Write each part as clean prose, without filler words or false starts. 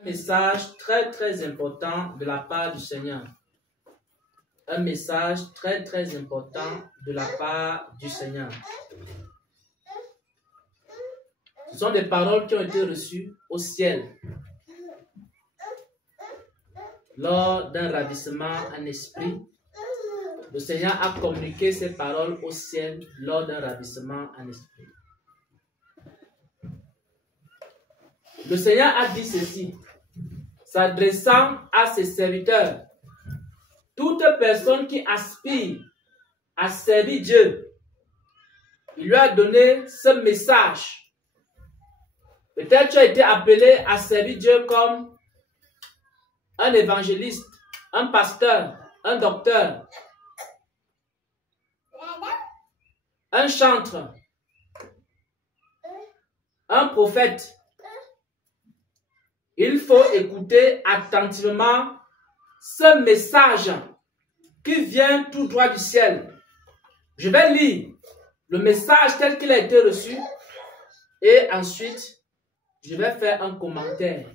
Un message très important de la part du Seigneur. Un message très important de la part du Seigneur. Ce sont des paroles qui ont été reçues au ciel lors d'un ravissement en esprit. Le Seigneur a communiqué ces paroles au ciel lors d'un ravissement en esprit. Le Seigneur a dit ceci, s'adressant à ses serviteurs. Toute personne qui aspire à servir Dieu, il lui a donné ce message. Peut-être tu as été appelé à servir Dieu comme un évangéliste, un pasteur, un docteur, un chantre, un prophète. Il faut écouter attentivement ce message qui vient tout droit du ciel. Je vais lire le message tel qu'il a été reçu et ensuite je vais faire un commentaire.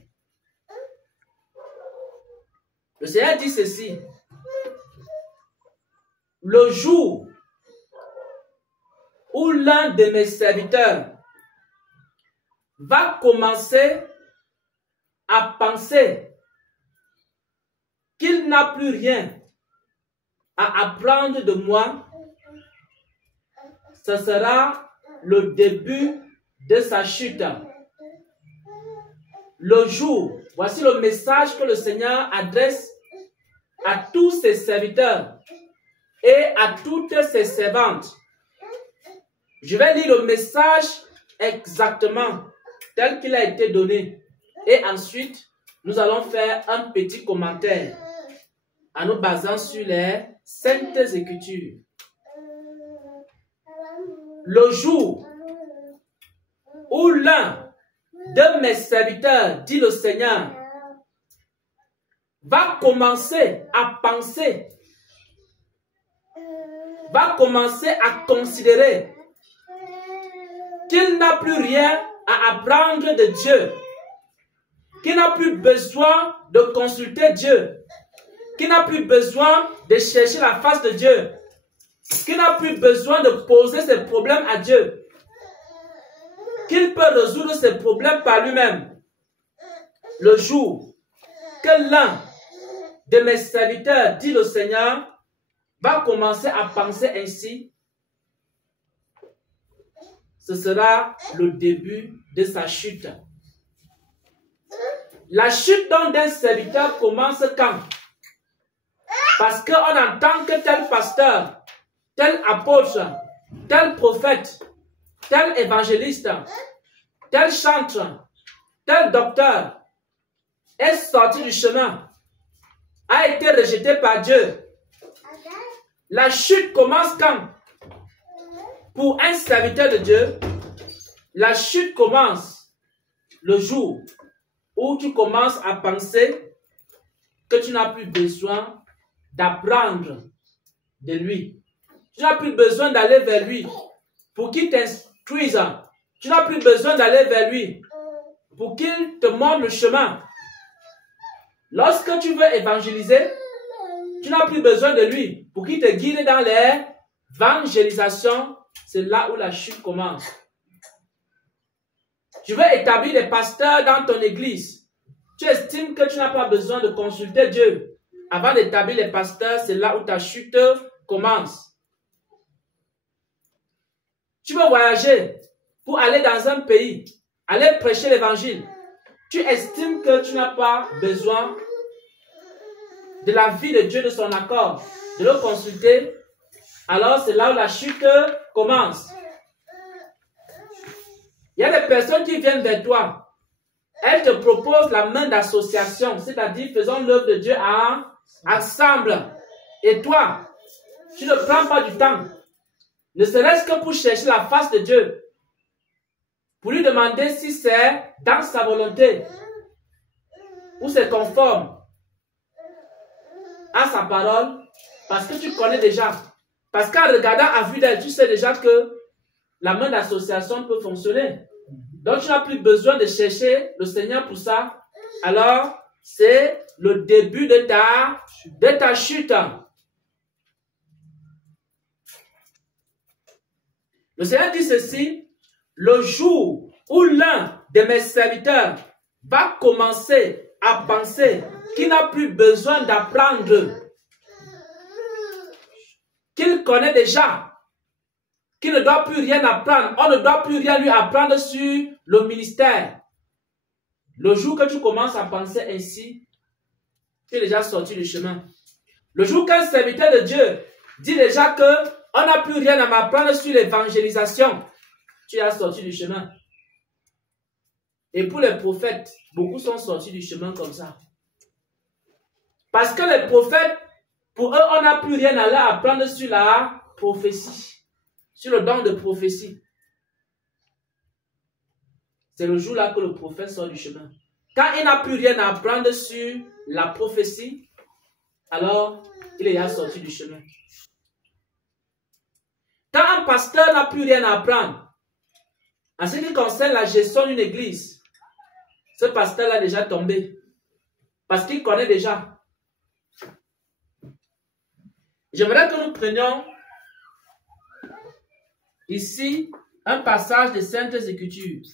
Le Seigneur dit ceci. Le jour où l'un de mes serviteurs va commencer à penser qu'il n'a plus rien à apprendre de moi, ce sera le début de sa chute. Le jour, voici le message que le Seigneur adresse à tous ses serviteurs et à toutes ses servantes. Je vais lire le message exactement tel qu'il a été donné. Et ensuite, nous allons faire un petit commentaire en nous basant sur les Saintes Écritures. Le jour où l'un de mes serviteurs, dit le Seigneur, va commencer à penser, va commencer à considérer qu'il n'a plus rien à apprendre de Dieu, qu'il n'a plus besoin de consulter Dieu, qu'il n'a plus besoin de chercher la face de Dieu, qu'il n'a plus besoin de poser ses problèmes à Dieu, qu'il peut résoudre ses problèmes par lui-même. Le jour que l'un de mes serviteurs, dit le Seigneur, va commencer à penser ainsi, ce sera le début de sa chute. La chute d'un serviteur commence quand? Parce qu'on entend que tel pasteur, tel apôtre, tel prophète, tel évangéliste, tel chantre, tel docteur est sorti du chemin, a été rejeté par Dieu. La chute commence quand? Pour un serviteur de Dieu, la chute commence le jour où tu commences à penser que tu n'as plus besoin d'apprendre de lui. Tu n'as plus besoin d'aller vers lui pour qu'il t'instruise. Tu n'as plus besoin d'aller vers lui pour qu'il te montre le chemin. Lorsque tu veux évangéliser, tu n'as plus besoin de lui pour qu'il te guide dans l'évangélisation. C'est là où la chute commence. Tu veux établir des pasteurs dans ton église. Tu estimes que tu n'as pas besoin de consulter Dieu. Avant d'établir les pasteurs, c'est là où ta chute commence. Tu veux voyager pour aller dans un pays, aller prêcher l'évangile. Tu estimes que tu n'as pas besoin de la vie de Dieu, de son accord, de le consulter. Alors c'est là où la chute commence. Il y a des personnes qui viennent vers toi. Elles te proposent la main d'association, c'est-à-dire faisons l'œuvre de Dieu ensemble. Et toi, tu ne prends pas du temps, ne serait-ce que pour chercher la face de Dieu, pour lui demander si c'est dans sa volonté ou c'est conforme à sa parole, parce que tu connais déjà. Parce qu'en regardant à vue d'elle, tu sais déjà que la main d'association peut fonctionner. Donc tu n'as plus besoin de chercher le Seigneur pour ça. alors c'est le début de ta chute. Le Seigneur dit ceci, le jour où l'un de mes serviteurs va commencer à penser qu'il n'a plus besoin d'apprendre, qu'il connaît déjà, qu'il ne doit plus rien apprendre, on ne doit plus rien lui apprendre sur le ministère. Le jour que tu commences à penser ainsi, tu es déjà sorti du chemin. Le jour qu'un serviteur de Dieu dit déjà que on n'a plus rien à m'apprendre sur l'évangélisation, tu es sorti du chemin. Et pour les prophètes, beaucoup sont sortis du chemin comme ça. Parce que les prophètes, pour eux, on n'a plus rien à leur apprendre sur la prophétie, sur le don de prophétie. C'est le jour-là que le prophète sort du chemin. Quand il n'a plus rien à apprendre sur la prophétie, alors il est sorti du chemin. Quand un pasteur n'a plus rien à apprendre, en ce qui concerne la gestion d'une église, ce pasteur-là est déjà tombé. Parce qu'il connaît déjà. J'aimerais que nous prenions ici un passage des Saintes Écritures.